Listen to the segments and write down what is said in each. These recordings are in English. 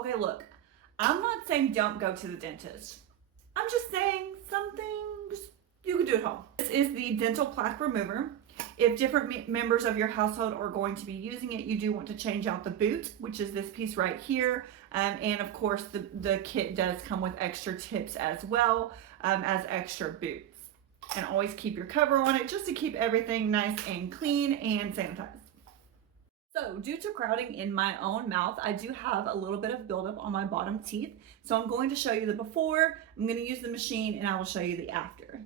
Okay, look, I'm not saying don't go to the dentist. I'm just saying some things you could do at home. This is the dental plaque remover. If different members of your household are going to be using it, you do want to change out the boot, which is this piece right here. And of course, the kit does come with extra tips as well as extra boots. And always keep your cover on it just to keep everything nice and clean and sanitized. So due to crowding in my own mouth, I do have a little bit of buildup on my bottom teeth. So I'm going to show you the before, I'm going to use the machine, and I will show you the after.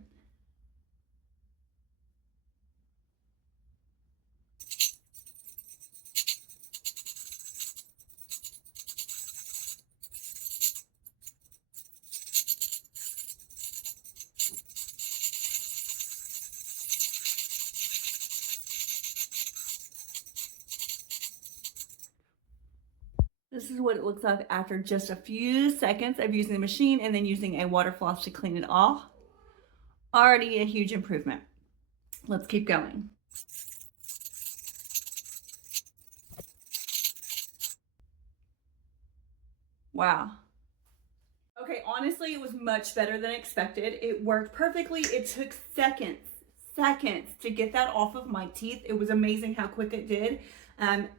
This is what it looks like after just a few seconds of using the machine and then using a water floss to clean it off. Already a huge improvement. Let's keep going. Wow. Okay, honestly, it was much better than expected. It worked perfectly. It took seconds to get that off of my teeth. It was amazing how quick it did.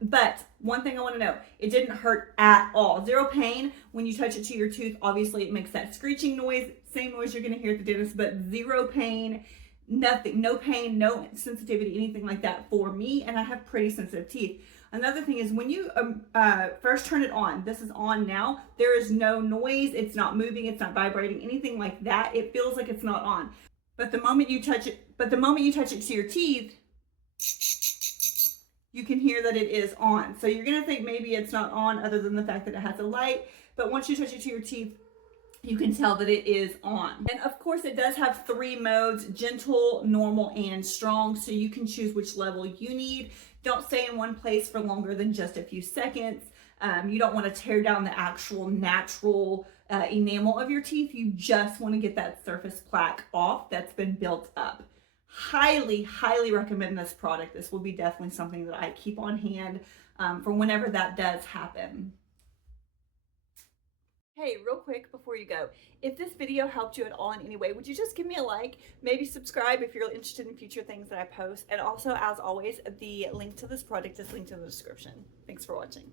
But one thing I want to know, it didn't hurt at all. Zero pain when you touch it to your tooth. Obviously, it makes that screeching noise, same noise you're going to hear at the dentist, but zero pain, nothing, no pain, no sensitivity, anything like that for me. And I have pretty sensitive teeth. Another thing is when you first turn it on, this is on now, there is no noise, it's not moving, it's not vibrating, anything like that. It feels like it's not on. But the moment you touch it to your teeth, you can hear that it is on. So you're gonna think maybe it's not on other than the fact that it has a light, but once you touch it to your teeth, you can tell that it is on. And of course it does have 3 modes, gentle, normal, and strong, so you can choose which level you need. Don't stay in one place for longer than just a few seconds. You don't want to tear down the actual natural enamel of your teeth. You just want to get that surface plaque off that's been built up. Highly recommend this product. This will be definitely something that I keep on hand for whenever that does happen. Hey, real quick before you go, if this video helped you at all in any way, would you just give me a like, maybe subscribe if you're interested in future things that I post, and also, as always, the link to this product is linked in the description. Thanks for watching.